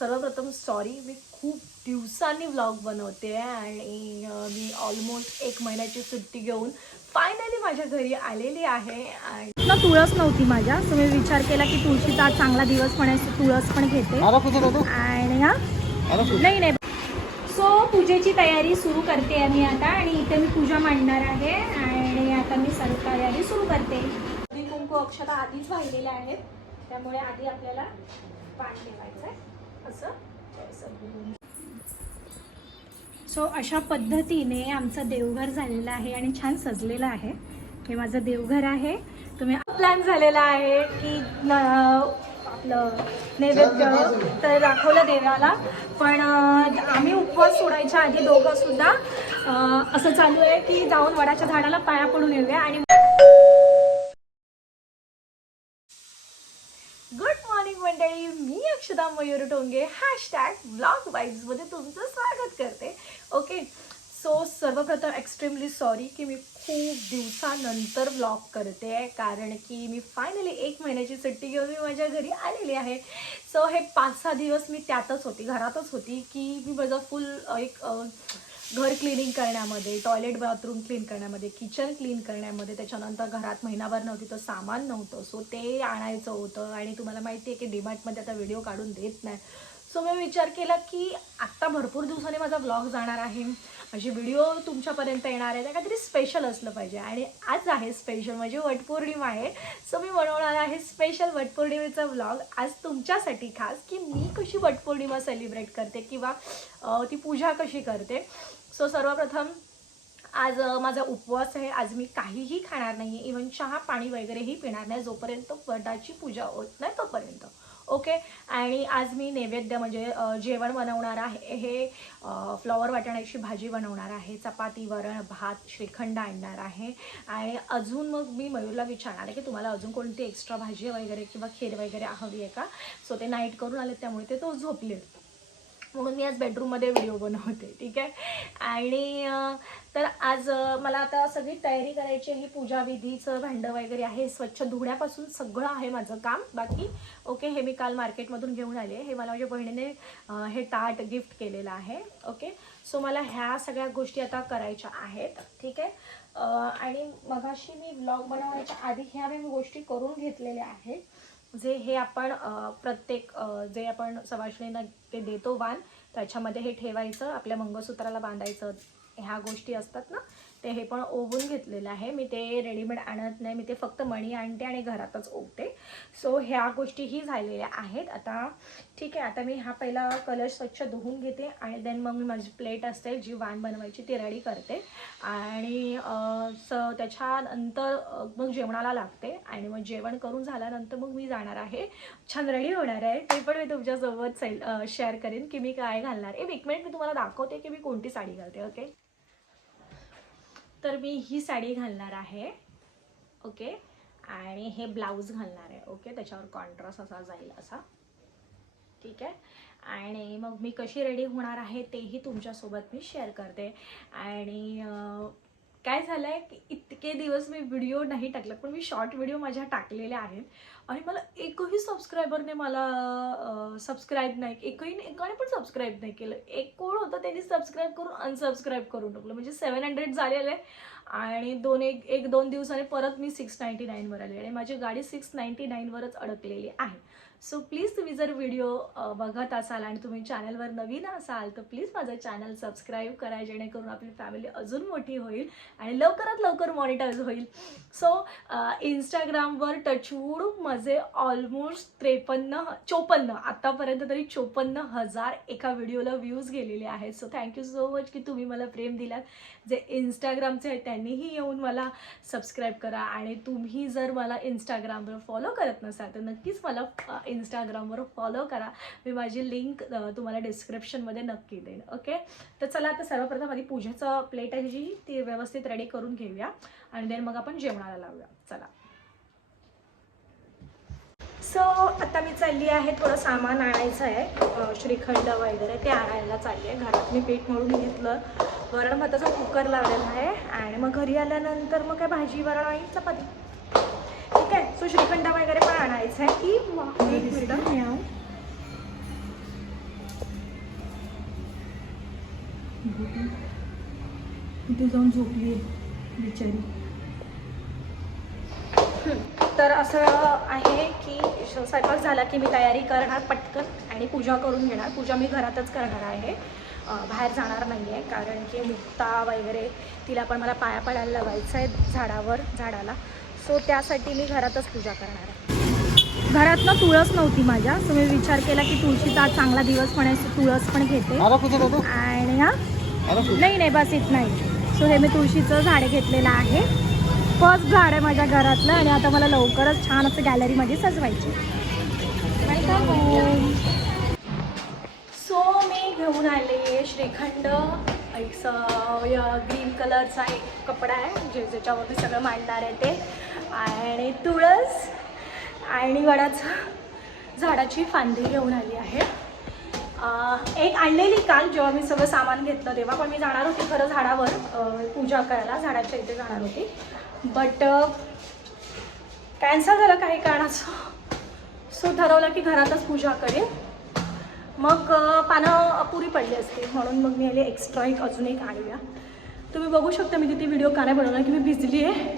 सर्वप्रथम सॉरी मी खूप दिवसांनी व्लॉग बनवते आणि मी ऑलमोस्ट एक महिन्याची सुट्टी घेऊन फायनली माझ्या घरी आलेली आहे आणि ना तुळस नव्हती माझ्या सो मी विचार केला की तुळशीचा आज चांगला दिवस पण आहे तुळस पण घेते. आणि हा? नाही नाही. सो पूजेची तयारी सुरू करते आहे मी आता आणि इथे मी पूजा मांडणार आहे आणि आता मी सर्व तयारी सुरू करते. कुंकू अक्षता आधीच वाहिलेल्या आहेत त्यामुळे आधी आपल्याला पान ठेवायचं आहे. असं सो अशा पद्धतीने आमचं देवघर झालेलं आहे आणि छान सजलेलं आहे. हे माझं देवघर आहे. तुम्ही प्लॅन झालेला आहे की आपलं नैवेद्य तर दाखवलं देवाला. पण आम्ही उपवास सोडायच्या आधी दोघं सुद्धा असं चालू आहे की जाऊन वडाच्या झाडाला पाया पडून येऊया आणि गुड मॉर्निंग मंडळी मी अक्षदा मयूर टोंगे हॅशटॅग ब्लॉग वाईब्समध्ये तुमचं स्वागत करते. ओके सो सर्वप्रथम एक्स्ट्रीमली सॉरी की मी खूप दिवसानंतर ब्लॉग करते आहे कारण की मी फायनली एक महिन्याची सुट्टी घेऊन मी माझ्या घरी आलेली आहे. सो हे पाच सहा दिवस मी त्यातच होती घरातच होती की मी माझा फुल एक घर क्लिनिंग करण्यामध्ये टॉयलेट बाथरूम क्लीन करण्यामध्ये किचन क्लीन करण्यामध्ये त्याच्यानंतर घरात महिनाभर नव्हती तर सामान नव्हतं. सो ते आणायचं होतं आणि तुम्हाला माहिती आहे की डीमार्टमध्ये आता व्हिडिओ काढून देत नाही. सो मी विचार केला की आत्ता भरपूर दिवसांनी माझा ब्लॉग जाणार आहे. माझे व्हिडिओ तुमच्यापर्यंत येणार आहे त्या काहीतरी स्पेशल असलं पाहिजे. आणि आज आहे स्पेशल म्हणजे वटपौर्णिमा आहे. सो मी बनवणार आहे स्पेशल वटपौर्णिमेचा व्लॉग आज तुमच्यासाठी खास की मी कशी वटपौर्णिमा सेलिब्रेट करते किंवा ती पूजा कशी करते. सो सर्वप्रथम आज माझा उपवास आहे. आज मी काहीही खाणार नाही इव्हन इवन चहा पाणी वगैरेही पिणार नाही जोपर्यंत वटाची पूजा होत नाही तोपर्यंत. ओके? आणि आज मी नैवेद्य म्हणजे जेवण बनवणार आहे. हे फ्लॉवर वाटण्याची भाजी बनवणार आहे. चपाती वरण भात श्रीखंड आणणार आहे. आणि अजून मग मी मयूरला विचारणार आहे की तुम्हाला अजून कोणती एक्स्ट्रा भाजी वगैरे किंवा खीर वगैरे हवी आहे का? सो ते नाईट करून आले त्यामुळे ते तो झोपले म्हणून मी आज बेडरूममध्ये व्हिडिओ बनवते ठीक आहे? आणि तर आज मला आता सगळी तयारी करायची आहे. पूजाविधीचं भांडं वगैरे आहे. स्वच्छ धुण्यापासून सगळं आहे माझं काम. बाकी ओके हे मी काल मार्केटमधून घेऊन आले. हे मला माझ्या बहिणीने हे ताट गिफ्ट केलेलं आहे. ओके? सो मला ह्या सगळ्या गोष्टी आता करायच्या आहेत. ठीक आहे? आणि मगाशी मी ब्लॉग बनवण्याच्या आधी ह्या मी गोष्टी करून घेतलेल्या आहेत. जे हे आपण प्रत्येक जे आपण सवाशणींना ते देतो वाण त्याच्यामध्ये हे ठेवायचं. आपल्या मंगळसूत्राला बांधायचं. ह्या गोष्टी असतात ना ते हे पण ओवून घेतलेलं आहे. मी ते रेडीमेड आणत नाही. मी ते फक्त मणी आणते आणि घरातच ओवते. सो ह्या गोष्टीही झालेल्या आहेत. आता ठीक आहे आता मी हा पहिला कलर स्वच्छ धुवून घेते आणि देन मग मी माझी प्लेट असते जी वाण बनवायची ती रेडी करते. आणि स त्याच्यानंतर मग जेवणाला लागते आणि मग जेवण करून झाल्यानंतर मग मी जाणार आहे. छान रेडी होणार आहे. ते पण मी तुमच्यासोबत सेल शेअर करेन की मी काय घालणार आहे. एक मिनिट मी तुम्हाला दाखवते की मी कोणती साडी घालते ओके तर मी ही साडी घालणार आहे. ओके? आणि हे ब्लाऊज घालणार आहे. ओके? त्याच्यावर कॉन्ट्रास्ट असा जाईल असा. ठीक आहे? आणि मग मी कशी रेडी होणार आहे तेही तुमच्यासोबत मी शेअर करते. आणि काय झालं आहे की इतके दिवस मी व्हिडिओ नाही टाकला पण मी शॉर्ट व्हिडिओ माझ्या टाकलेल्या आहेत. आणि मला एकही सबस्क्रायबरने मला सबस्क्राईब नाही एकही एकाने पण सबस्क्राईब नाही केलं. एक कोण होतं त्यांनी सबस्क्राईब करून अनसबस्क्राईब करून टाकलं. म्हणजे सेवन हंड्रेड झालेलं आहे आणि दोन एक एक दोन दिवसाने परत मी सिक्स नाईन्टी नाईनवर आले आणि माझी गाडी सिक्स नाईन्टी नाईनवरच अडकलेली आहे. सो प्लीज तुम्ही जर व्हिडिओ बघत असाल आणि तुम्ही चॅनलवर नवीन असाल तर प्लीज माझं चॅनल सबस्क्राईब करा जेणेकरून आपली फॅमिली अजून मोठी होईल आणि लवकरात लवकर मॉनिटाईज होईल. सो इंस्टाग्रामवर टचवूड माझे ऑलमोस्ट त्रेपन्न चोपन्न आत्तापर्यंत तरी चोपन्न हजार एका व्हिडिओला व्ह्यूज गेलेले आहेत. सो थँक्यू सो मच की तुम्ही मला प्रेम दिलात. जे इंस्टाग्रामचे आहेत त्यांनीही येऊन मला सबस्क्राईब करा. आणि तुम्ही जर मला इंस्टाग्रामवर फॉलो करत नसाल तर नक्कीच मला इंस्टाग्रामवर फॉलो करा. मी माझी लिंक तुम्हाला डिस्क्रिप्शनमध्ये नक्की देईन. ओके तर चला आता सर्वप्रथम आधी पूजेचं प्लेट आहे जी ती व्यवस्थित रेडी करून घेऊया. आणि देन मग आपण जेवणाला लावूया. चला. सो आता मी चालली आहे थोडं सामान आणायचं आहे. श्रीखंड वगैरे ते आणायला चालली आहे. घरात मी पीठ मळून घेतलं. वरण भाताचा कुकर लावलेला आहे. आणि मग घरी आल्यानंतर मग काय भाजी वरण आणि चपाती? सो श्रीखंड वगैरे पण आणायचं आहे की तिथे जाऊन झोपली बिचारी. तर असं आहे की स्वयंपाक झाला की मी तयारी करणार पटकन आणि पूजा करून घेणार. पूजा मी घरातच करणार आहे. बाहेर जाणार नाही आहे कारण की मुक्ता वगैरे तिला पण मला पाया पडायला लावायचं आहे झाडावर झाडाला. सो त्यासाठी मी घरातच पूजा करणार आहे. घरात ना तुळस नव्हती माझ्या सो मी विचार केला की तुळशीचा आज चांगला दिवस पण आहे तुळस पण घेते. आणि हा? नाही नाही बस इथं नाही. सो हे मी तुळशीचं झाड घेतलेलं आहे. फर्स्ट झाड आहे माझ्या घरातलं आणि आता मला लवकरच छान असं गॅलरीमध्ये सजवायचे सो मी घेऊन आले श्रीखंड. एक ग्रीन कलरचा एक कपडा आहे जे ज्याच्यावरती सगळं मांडणार आहे ते. आणि तुळस आणि वडाचं झाडाची फांदी घेऊन आली आहे. एक आणलेली काल जेव्हा मी सगळं सामान घेतलं तेव्हा पण मी जाणार होती खरं झाडावर. पूजा करायला झाडाच्या इथे जाणार होती. बट कॅन्सल झालं काही कारणाचं. सो ठरवलं की घरातच पूजा करेन. मग पानं अपुरी पडली असते म्हणून मग मी आले एक्स्ट्रा एक अजून एक आणूया. तुम्ही बघू शकता मी तिथे व्हिडिओ काय नाही बनवला की मी भिजली आहे.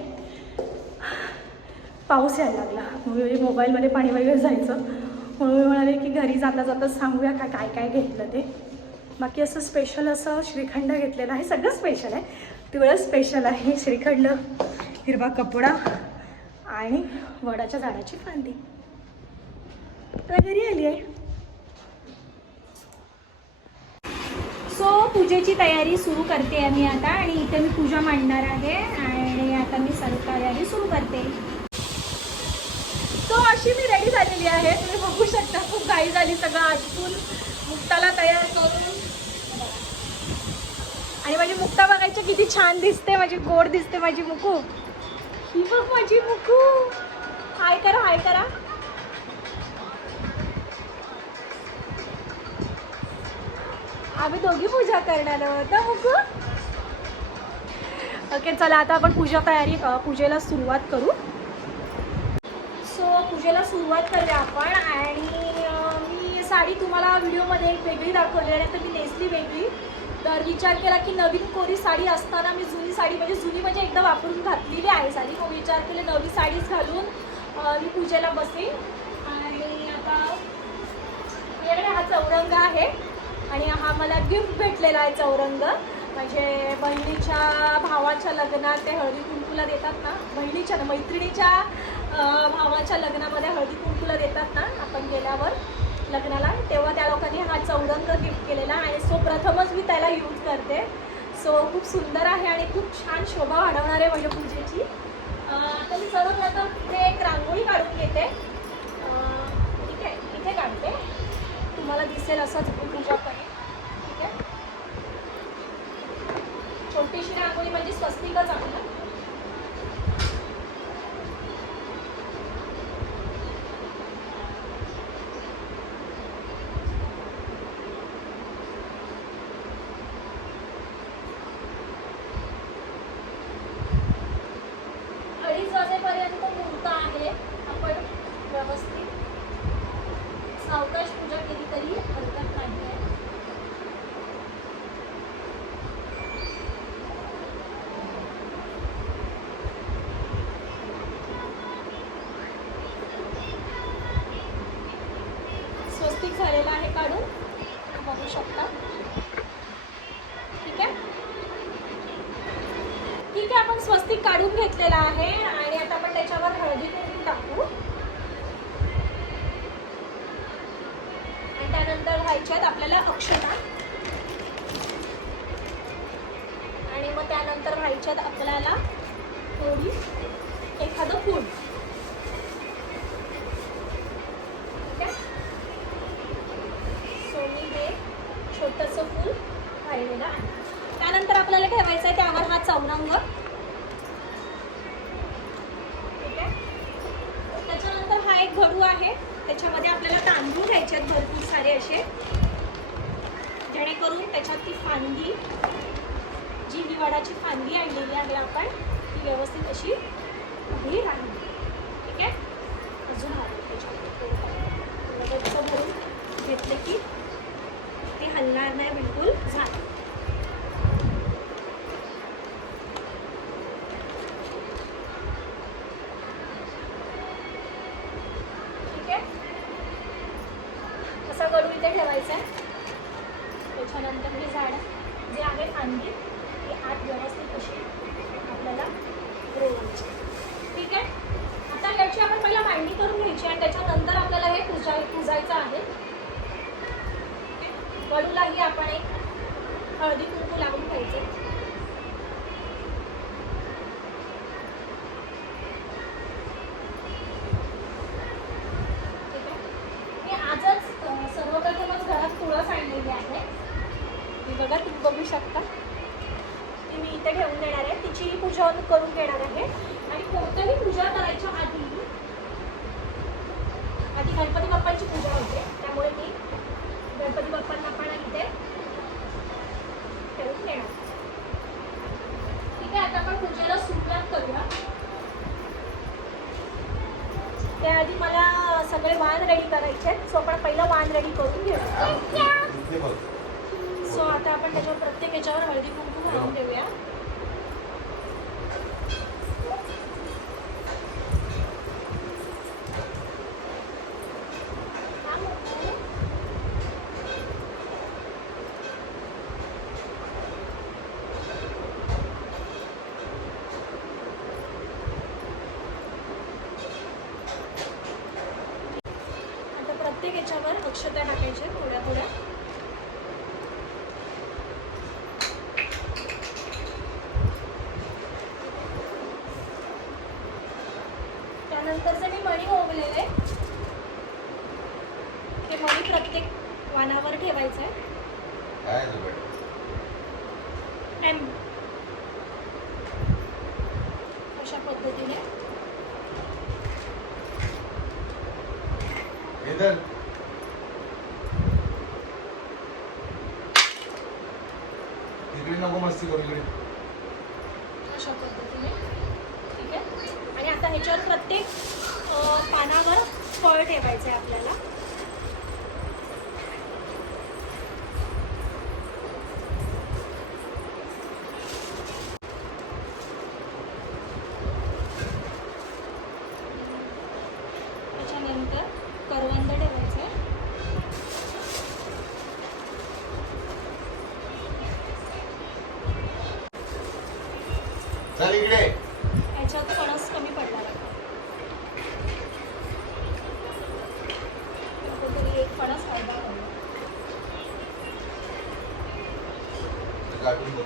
पाऊस यायला लागला. म्हणजे मोबाईलमध्ये पाणी वगैरे जायचं. म्हणून मी म्हणाले की घरी जाता जाता सांगूया का काय काय घेतलं ते. बाकी असं स्पेशल असं श्रीखंड घेतलेलं आहे. सगळं स्पेशल आहे. तेवढं स्पेशल आहे. श्रीखंड हिरवा कपडा आणि वडाच्या झाडाची फांदी. तर घरी आली आहे? सो पूजेची तयारी सुरू करते आहे मी आता आणि इथे मी पूजा मांडणार आहे आणि आता मी सर्व तयारी सुरू करते. सो अशी मी रेडी झालेली आहे. तुम्ही बघू शकता खूप घाई झाली सगळं आटपून मुक्ताला तयार करून. आणि माझी मुक्ता बघायची किती छान दिसते माझी गोड दिसते माझी मुकू. ही बघ माझी मुकू. हाय करा हाय करा. आम्ही दोघी पूजा करणार आहोत मुकू? ओके चला आता आपण पूजा तयारी पूजेला सुरुवात करू. सो पूजेला सुरुवात करूया आपण आणि मी साडी तुम्हाला व्हिडिओमध्ये एक वेगळी दाखवली आहे तर मी नेसली वेगळी. तर विचार केला की नवीन कोरी साडी असताना मी जुनी साडी म्हणजे जुनी म्हणजे एकदा वापरून घातलेली आहे साडी. मग विचार केले नवी साडीच घालून मी पूजेला बसेन. आणि आता माझ्याकडे हा चौरंग आहे. आणि हा मला गिफ्ट भेटलेला आहे चौरंग. म्हणजे बहिणीच्या भावाच्या लग्नात ते हळदी कुंकूला देतात ना बहिणीच्या ना मैत्रिणीच्या भावाच्या लग्नामध्ये हळदी कुंकूला देतात ना आपण गेल्यावर लग्नाला. तेव्हा त्या लोकांनी हा चौरंग गिफ्ट केलेला आणि सो प्रथमच मी त्याला यूज करते. सो खूप सुंदर आहे आणि खूप छान शोभा वाढवणार आहे म्हणजे पूजेची. तर मी सर्वप्रथम इथे एक रांगोळी काढून घेते. ठीक आहे इथे काढते. तुम्हाला दिसेल असंच पूजा करेन ठीक आहे छोटीशी रांगोळी म्हणजे स्वस्तिकच आहे अडीच वाजेपर्यंत मुहूर्त आहे आपण व्यवस्थित सावकाश पूजा केली तरी हरकत नाही आहे स्वस्तिक झालेला आहे काढून तुम्ही बघू शकता ठीक आहे ठीक आहे आपण स्वस्तिक काढून घेतलेला आहे आणि आता आपण त्याच्यावर हळदी कुंकू टाकू आणि त्यानंतर व्हायच्यात आपल्याला अक्षता आणि मग त्यानंतर व्हायच्यात आपल्याला थोडी एखादं फूल ठीक आहे सो मी हे छोटंसं फूल राहिलेलं आहे त्यानंतर आपल्याला ठेवायचं आहे त्यावर हा चौरंग ठीक आहे त्याच्यानंतर हा एक घडू आहे त्याच्यामध्ये आपल्याला तांदूळ घ्यायचे आहेत भरपूर सारे असे जेणेकरून त्याच्यात ती फांदी जी ही वडाची फांदी आणलेली आहे आपण ती व्यवस्थित अशी उभी राहील ठीक आहे अजून आहे त्याच्यात गच्च भरून घेतलं की ते हलणार नाही बिलकुल झालं इथे ठेवायचं आहे त्याच्यानंतर हे झाड जे आहे आणखी ती आत व्यवस्थित अशी आपल्याला रोवायची. ठीक आहे? आता याची आपण पहिला मांडणी करून घ्यायची आणि त्याच्यानंतर आपल्याला हे पूजा पुजायचं आहे. कडूलाही आपण एक हळदी कुंकू लावून घ्यायचे ठीक आहे मी आजच अ, सर्वप्रथमच घरात तुळस आणलेली आहे मी बघा तुम्ही बघू शकता ती मी इथे ठेवून देणार आहे तिची पूजा करून घेणार आहे आणि कोणत्याही पूजा करायच्या आधी आधी गणपती बाप्पांची पूजा होते त्यामुळे मी गणपती बाप्पांना पण इथे ठेवून देणार ठीक आहे आता आपण पूजेला सुरुवात करूया त्याआधी मला सगळे वाण रेडी करायचे आहेत. सो आपण पहिलं वाण रेडी करून बघ. सो आता आपण त्याच्यावर प्रत्येक याच्यावर हळदी कुंकू घालून देऊया आता प्रत्येक याच्यावर अक्षता टाकायच्या थोड्या थोड्या त्यानंतरचे मी मणी ओवलेले ते मणी प्रत्येक वानावर ठेवायचं आहे काय आहे तो बेटा? एम अशा पद्धतीने इधर. इकडे नको मस्ती करू इकडे अशा पद्धतीने ठीक आहे आणि आता ह्याच्यावर प्रत्येक अ, पानावर फळ ठेवायचं आहे आपल्याला त्याच्यानंतर करवंद ठेवायचं आहे चल इकडे ह्याच्यात फणस कमी पडला कुठेतरी एक फणस अर्धा घालूया. गाठून बघ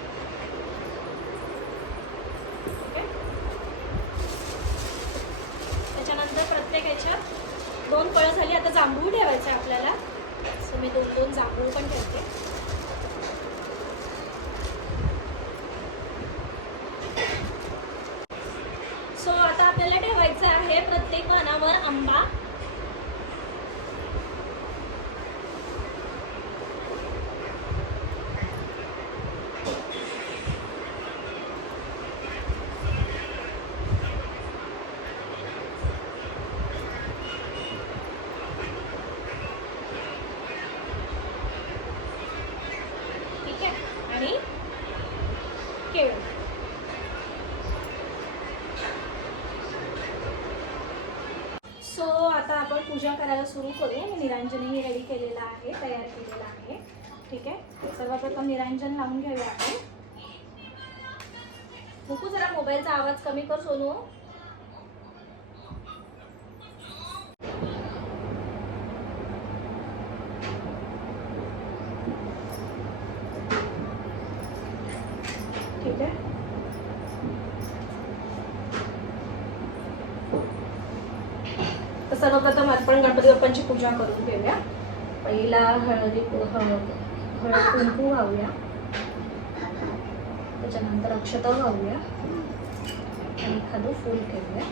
ठीक आहे? त्याच्यानंतर प्रत्येक ह्याच्यात दोन फळं झाली आता जांभूळ ठेवायचं आहे आपल्याला सो मी दोन दोन जांभूळ पण ठेवते सो आता आपल्याला ठेवायचं आहे प्रत्येक वाणावर आंबा ठीक आहे आणि केळं सो आता आपण पूजा करायला सुरू करू. मी निरांजनही रेडी केलेला आहे तयार केलेला आहे. ठीक आहे? सर्वप्रथम निरांजन लावून घेऊया आपण. मुकू जरा मोबाईलचा आवाज कमी कर सोनू ठीक आहे तर सर्वप्रथम आपण गणपती पूजा करून घेऊया पहिला हळदी हळद हळद कुंकू घालूया. त्याच्यानंतर अक्षता घालूया. आणि एखादं फूल ठेवूया.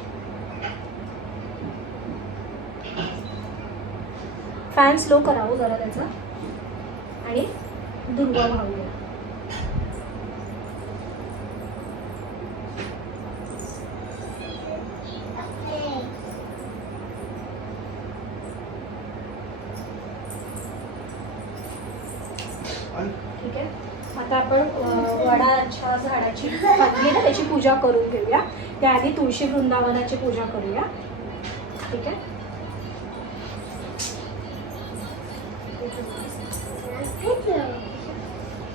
फॅन स्लो करावं जरा त्याचा. आणि दुर्वा वाहूया आणि ठीक आहे आता आपण अ, वडाच्या झाडाची फांदी ना त्याची पूजा करून घेऊया. त्याआधी तुळशी वृंदावनाची पूजा करूया. ठीक आहे?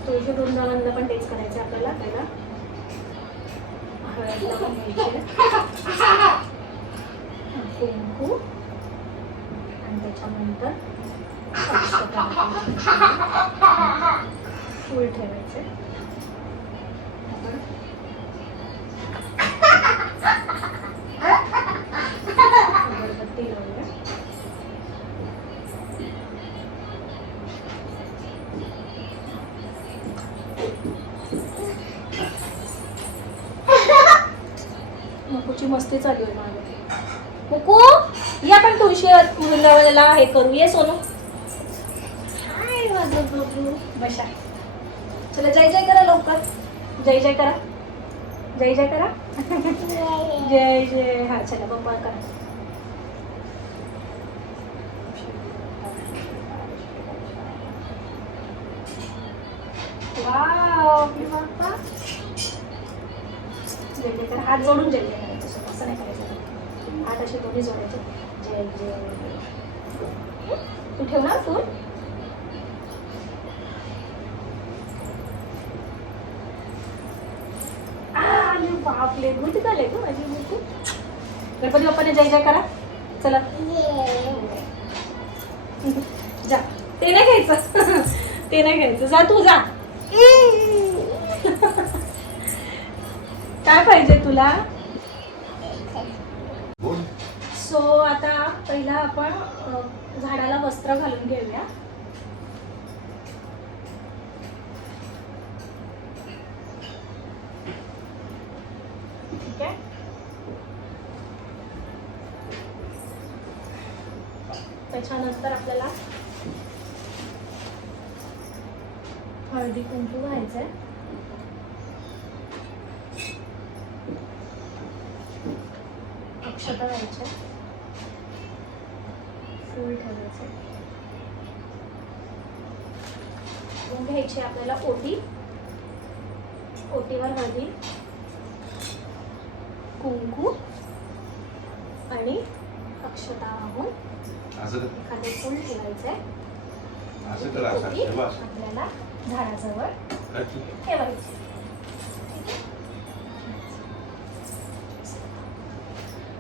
तुळशी वृंदावनला पण तेच करायचं आपल्याला पहिला हळदला पण घ्यायची. कुंकू. आणि त्याच्यानंतर फूल ठेवायचे अगरबत्ती लावूया मकुची मस्ती चालू आहे माझ्या मुकू या पण तुळशी वृंदावनाला हे करू ये सोनू? हाय माझं बबू. बशा चला जय जय करा लवकर. जय जय करा. जय जय करा. जय जय. हा चला बप्पा करा. वाव जय जय करा. हात जोडून जय जय करायचं असं नाही करायचं. हात असे दोन्ही जोडायचे. जय जय. तू ठेवणार फूल अरे बापले भूत झाले ग माझी मुकू. गणपती बाप्पाने जय जय करा. चला. जा. ते नाही घ्यायचं. ते नाही घ्यायचं. जा तू जा. काय पाहिजे तुला? सो आता पहिला आपण झाडाला वस्त्र घालून घेऊया. ठीक आहे? त्याच्यानंतर आपल्याला हळदी कुंकू घ्यायचं आहे घ्यायच्या फूल ठेवायचे मग घ्यायची आपल्याला ओटी ओटीवर हळदी कुंकू आणि अक्षता वाहून असं कर एखादे फूल ठेवायचे असं कर असं ओटी ठेवा आपल्याला झाडाजवळ अच्छा. ठेवायची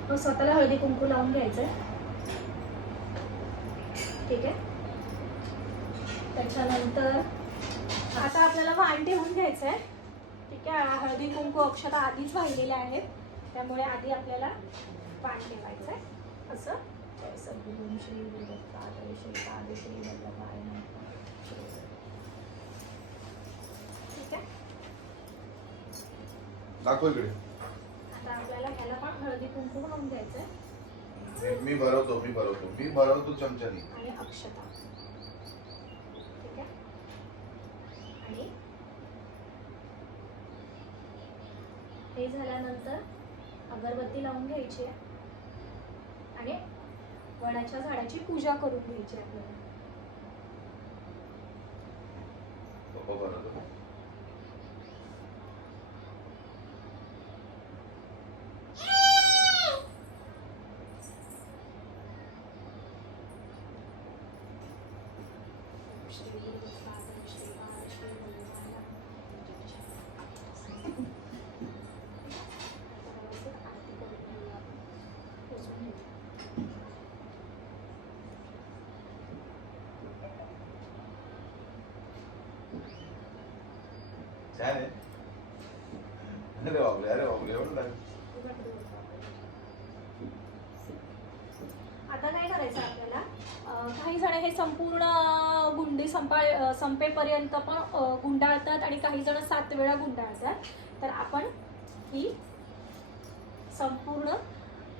मग स्वतःला हळदी कुंकू लावून घ्यायचंय ठीक आहे? त्याच्यानंतर आता आपल्याला वाण ठेवून घ्यायचंय. ठीक आहे हळदी कुंकू अक्षता आधीच वाहिलेल्या आहेत. त्यामुळे आधी आपल्याला वाण असं. श्री वल्लभाय नमः. ठीक आहे आता आपल्याला ह्याला पण हळदी कुंकू वाहून घ्यायचंय. मी- मी भरवतो मी भरवतो. मी भरवतो चमच्यानी. आणि अक्षता. ठीक आहे? आणि? हे झाल्यानंतर अगरबत्ती लावून घ्यायची आहे. आणि वडाच्या झाडाची पूजा करून घ्यायची आपल्याला पप्पा भरवतो श्री गुरुदत्ता श्री पाद श्री वल्लभाय व्यवस्थित आरती करून घेऊया आपण. पुसून घेऊया. छान आहे अरे बापरे अरे बापरे एवढं लागलं. आता काय करायचं आपल्याला अं, काही जण हे संपूर्ण गुंडी अं, संपेपर्यंत पण अं, गुंडाळतात आणि काही जण सात वेळा गुंडाळतात तर आपण ही संपूर्ण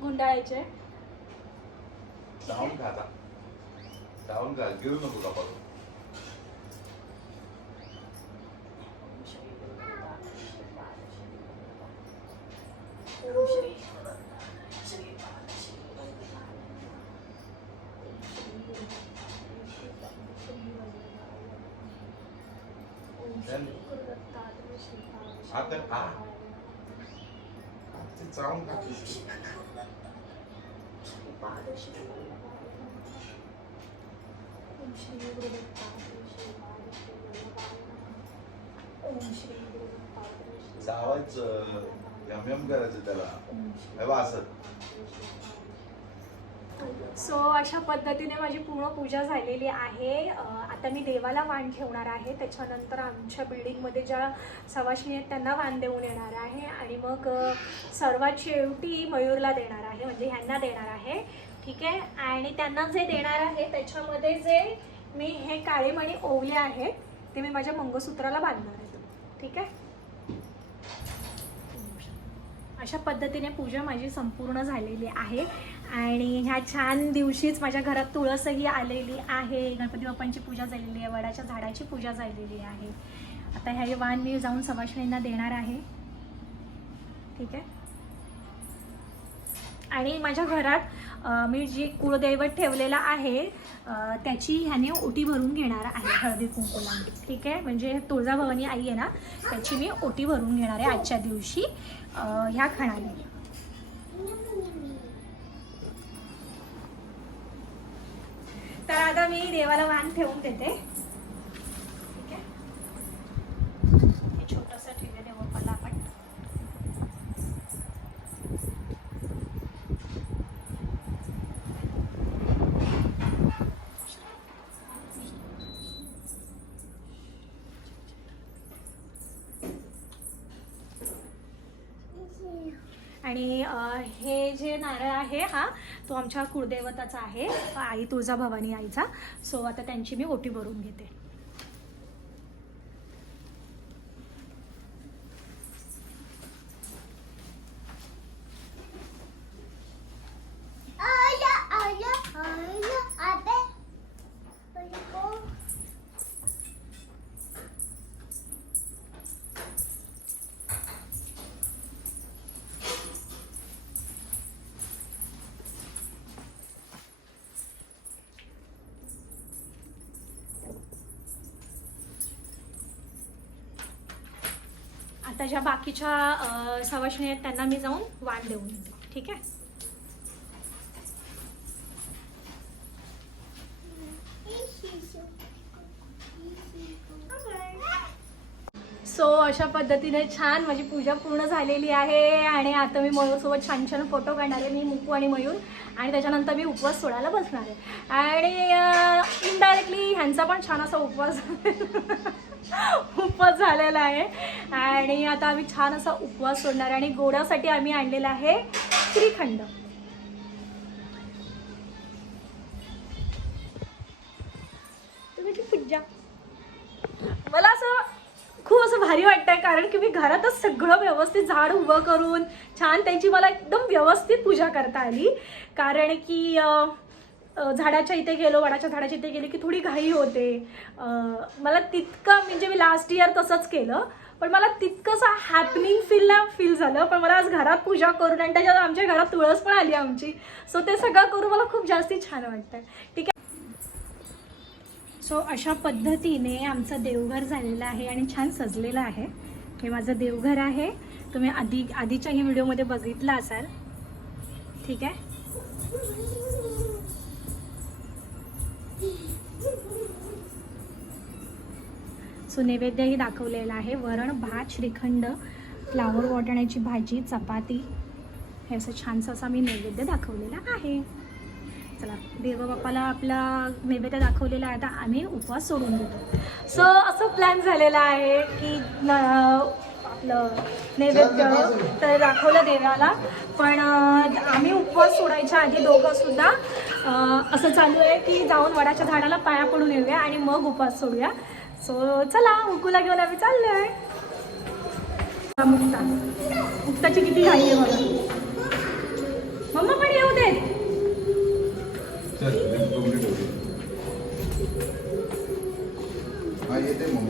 गुंडाळायचे चावून खा आता चावून खा गिरू नको कपाल आता खा. ते चावून खा श्री गुरुदत्ता श्री पाद श्री ओम श्री गुरु पावक चावायचं यम यम करायचं त्याला हे बघ असं सो अशा पद्धतीने माझी पूर्ण पूजा झालेली आहे. आता मी देवाला वाण ठेवणार आहे. त्याच्यानंतर आमच्या बिल्डिंगमध्ये ज्या सवाशिणी आहेत त्यांना वाण देऊन येणार आहे आणि मग सर्वात शेवटी मयूरला देणार आहे. म्हणजे ह्यांना देणार आहे. ठीक आहे? आणि त्यांना जे देणार आहे त्याच्यामध्ये जे मी हे काळे मणी ओवले आहेत ते मी माझ्या मंगळसूत्राला बांधणार आहे. ठीक आहे? अशा पद्धतीने पूजा माझी संपूर्ण झालेली आहे. आणि ह्या छान दिवशीच माझ्या घरात तुळसही आलेली आहे. गणपती बाप्पांची पूजा झालेली आहे वडाच्या झाडाची पूजा झालेली आहे. आता ह्या वाण मी जाऊन सवाशिणींना देणार आहे. ठीक आहे? आणि माझ्या घरात मी जी कुळदैवत ठेवलेलं आहे त्याची ह्याने ओटी भरून घेणार आहे हळदी कुंकूला. ठीक आहे? म्हणजे तुळजाभवानी आई आहे ना त्याची मी ओटी भरून घेणार आहे आजच्या दिवशी ह्या खणाने तर आता मी देवाला वाण ठेवून देते ठीक आहे हे छोटंसं ठेवलं देवपाला आपण आणि हे जे नारळ आहे हा तो आमच्या कुळदेवताचा आहे. आई तुळजा भवानी आईचा. सो आता त्यांची मी ओटी भरून घेते. आता ज्या बाकीच्या अ, सवाशिणी आहेत त्यांना मी जाऊन वाण देऊन येते. ठीक आहे? सो अशा पद्धतीने छान माझी पूजा पूर्ण झालेली आहे आणि आता मी मयूरसोबत छान छान फोटो काढणार आहे मी मुकू आणि मयूर. आणि त्याच्यानंतर मी उपवास सोडायला बसणार आहे. आणि इनडायरेक्टली ह्यांचा पण छान असा उपवास. खूपच झालेला आहे. आणि आता आम्ही छान असा उपवास सोडणार आहे आणि गोडासाठी आम्ही आणलेला आहे श्रीखंड. पूजा मला असं खूप असं भारी वाटतंय कारण की मी घरातच सगळं व्यवस्थित झाड उभं करून छान त्यांची मला एकदम व्यवस्थित पूजा करता आली. कारण की झाडाच्या इथे गेलो वडाच्या झाडाच्या इथे गेले की थोडी घाई होते. मला तितकं म्हणजे मी लास्ट इयर तसंच केलं पण मला तितकंसं हॅपनिंग फीलला फील झालं. पण मला आज घरात पूजा करून आणि त्याच्यात आमच्या घरात तुळस पण आली आमची. सो ते सगळं करून मला खूप जास्ती छान वाटतं ठीक आहे? सो अशा पद्धतीने आमचं देवघर झालेलं आहे आणि छान सजलेलं आहे. हे माझं देवघर आहे. तुम्ही आधी आधीच्याही व्हिडिओमध्ये बघितलं असाल. ठीक आहे? सो नैवेद्यही दाखवलेला आहे. वरण भात श्रीखंड फ्लावर वाटण्याची भाजी चपाती. हे असं छानसं असा मी नैवेद्य दाखवलेला आहे. चला देवबापाला आपला नैवेद्य दाखवलेला आहे. आता आम्ही उपवास सोडून देतो. सो असं प्लॅन झालेला आहे की न- आपलं नैवेद्य तर दाखवलं देवाला. पण आम्ही उपवास सोडायच्या आधी दोघंसुद्धा असं चालू आहे की जाऊन वडाच्या झाडाला पाया पडून येऊया आणि मग उपवास सोडूया. सो चला मुकुला घेऊन आम्ही चाललोय. हा, मुक्ता. मुक्ताची किती घाई आहे मला मम्मा पण येऊ दे चल कंप्लीट होते येते. मग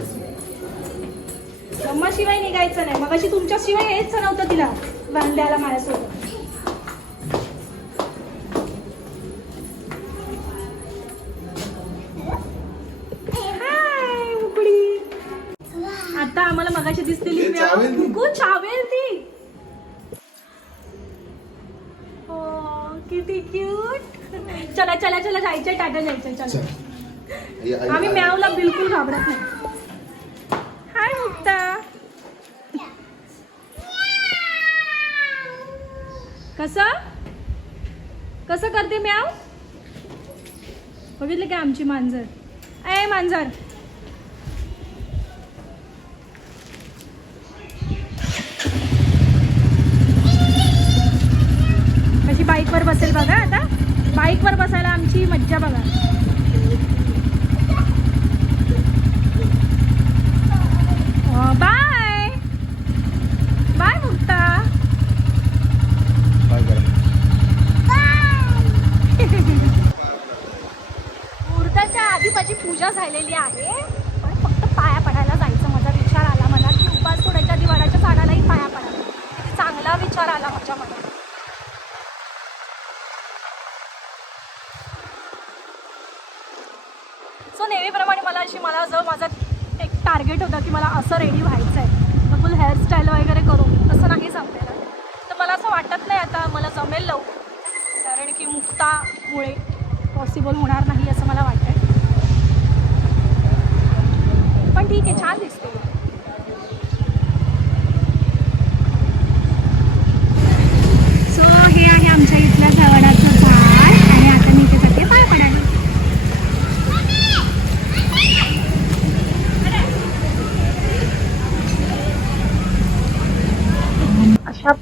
मम्मा. शिवाय निघायचं नाही. मग अशी तुमच्या शिवाय यायचं नव्हतं तिला. बांध्याला माझ्यासोबत. खायचे टाटा जायचे चल. आम्ही मॅवला बिलकुल घाबरत नाही. हाय मुक्ता. कसं? कसं करते म्याव बघितलं काय आमची मांजर? ए मांजर.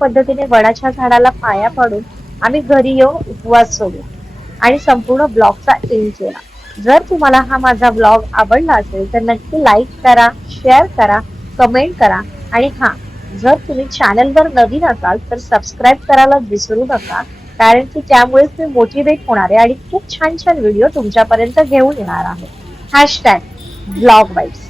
पद्धतीने वडाच्या झाडाला पाया पाडून आम्ही घरी येऊन उपवास सोडू आणि संपूर्ण ब्लॉगचा एंड केला जर तुम्हाला हा माझा ब्लॉग आवडला असेल तर नक्की लाईक करा शेअर करा कमेंट करा आणि हा जर तुम्ही चॅनलवर नवीन असाल तर सबस्क्राईब करायला विसरू नका कारण की त्यामुळेच मी मोटिवेट होणार आहे आणि खूप छान छान व्हिडिओ तुमच्यापर्यंत घेऊन येणार आहे. Hashtag blog vibes